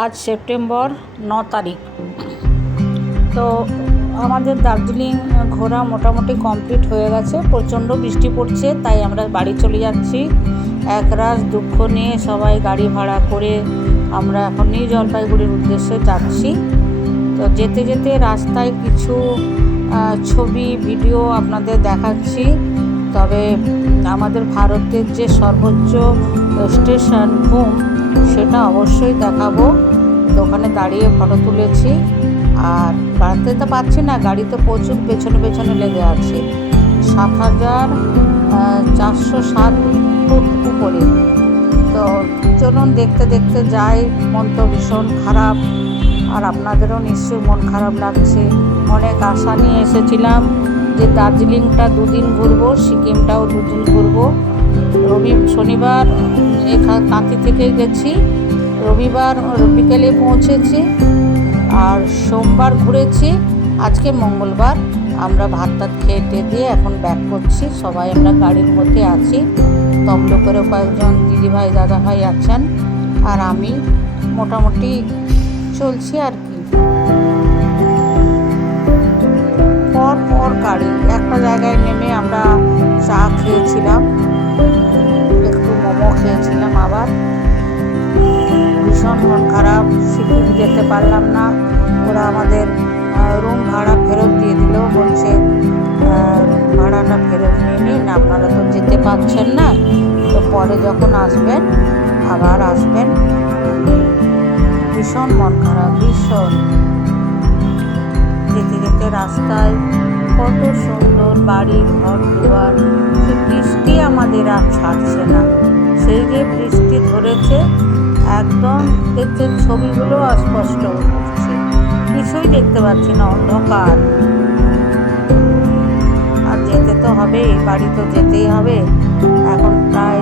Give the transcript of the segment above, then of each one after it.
आज सेप्टेम्बर 9 तारीख। तो আমাদের দার্জিলিং ঘোরা মোটামুটি কমপ্লিট হয়ে গেছে। প্রচণ্ড বৃষ্টি পড়ছে, তাই আমরা বাড়ি চলে যাচ্ছি। একরাশ দুঃখ নিয়ে সবাই গাড়ি ভাড়া করে আমরা এখন নিউ জলপাইগুড়ির উদ্দেশ্যে যাচ্ছি। তো যেতে যেতে রাস্তায় কিছু ছবি ভিডিও আপনাদের দেখাচ্ছি। তবে আমাদের ভারতের যে সর্বোচ্চ স্টেশন ঘুম, সেটা অবশ্যই দেখাবো। তো ওখানে দাঁড়িয়ে ফটো তুলেছি, আর বাড়াতে তো পারছি না, গাড়িতে প্রচুর পেছনে পেছনে লেগে আছে। ৭,407 ফুট উপরে। তো চলুন দেখতে দেখতে যাই। মন তো ভীষণ খারাপ, আর আপনাদেরও নিশ্চয়ই মন খারাপ লাগছে। অনেক আশা নিয়ে এসেছিলাম যে দার্জিলিংটা 2 দিন ঘুরবো, সিকিমটাও 2 দিন ঘুরবো। শনিবার কাঁথি থেকে গেছি, রবিবার বিকেলে পৌঁছেছি, আর সোমবার ঘুরেছি। আজকে মঙ্গলবার আমরা ভাত টাত খেয়ে দিয়ে এখন ব্যাক করছি। সবাই আমরা গাড়ির মধ্যে আছি। তমলুকের কয়েকজন দিদিভাই দাদাভাই আছেন, আর আমি মোটামুটি চলছি আর কি। পর গাড়ি একটা জায়গায় নেমে আমরা চা খেয়েছিলাম, একটু মোমো খেয়েছিলাম। আবার ভীষণ মন খারাপ, সিকিম যেতে পারলাম না। ওরা আমাদের রুম ভাড়া ফেরত দিয়ে দিল, বলছে রুম ভাড়াটা ফেরত নিয়ে নিন, আপনারা তো যেতে পারছেন না, তো পরে যখন আসবেন আবার আসবেন। ভীষণ মন খারাপ, ভীষণ। যেতে যেতে রাস্তায় কত সুন্দর বাড়ি ঘর দুয়ার, বৃষ্টি আমাদের আর ছাড়ছে না। সেই যে বৃষ্টি ধরেছে, একদম দেখছেন ছবিগুলো অস্পষ্ট হচ্ছে, কিছুই দেখতে পাচ্ছি না, অন্ধকার। আর যেতে তো হবেই, বাড়ি তো যেতেই হবে। এখন প্রায়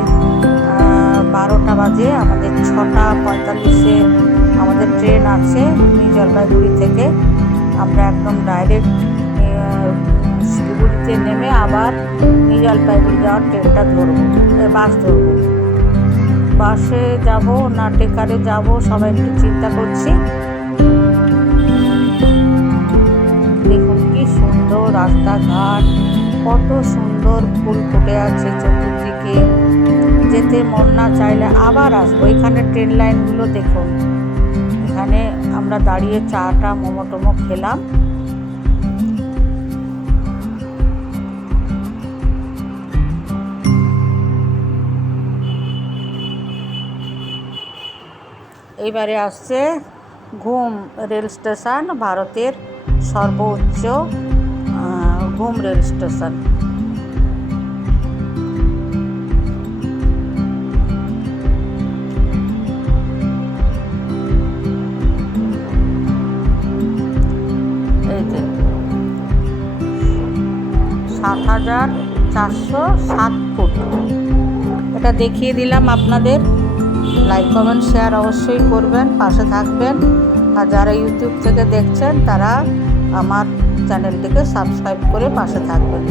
12টা বাজে। আমাদের 6:45-এ আমাদের ট্রেন আছে নিউ জলপাইগুড়ি থেকে। আমরা একদম ডাইরেক্ট শিলিগুড়িতে নেমে আবার নিউ জলপাইগুড়ি যাওয়ার ট্রেনটা ধরবো, বাস ধরবো। বাসে যাব না ট্রেকারে যাব, সবাই একটু চিন্তা করছি। দেখুন কি সুন্দর রাস্তাঘাট, কত সুন্দর ফুল ফুটে আছে চতুর্দিকে। যেতে মন না চাইলে আবার আসবো। এখানে ট্রেন লাইনগুলো দেখুন। এখানে আমরা দাঁড়িয়ে চাটা মোমো টোমো খেলাম। এইবারে আসছে ঘুম রেল স্টেশন, ভারতের সর্বোচ্চ ঘুম রেল স্টেশন। এই যে ৭,407 ফুট। এটা দেখিয়ে দিলাম আপনাদের। লাইক কমেন্ট শেয়ার অবশ্যই করবেন, পাশে থাকবেন। আর যারা ইউটিউব থেকে দেখছেন তারা আমার চ্যানেলটিকে সাবস্ক্রাইব করে পাশে থাকবেন।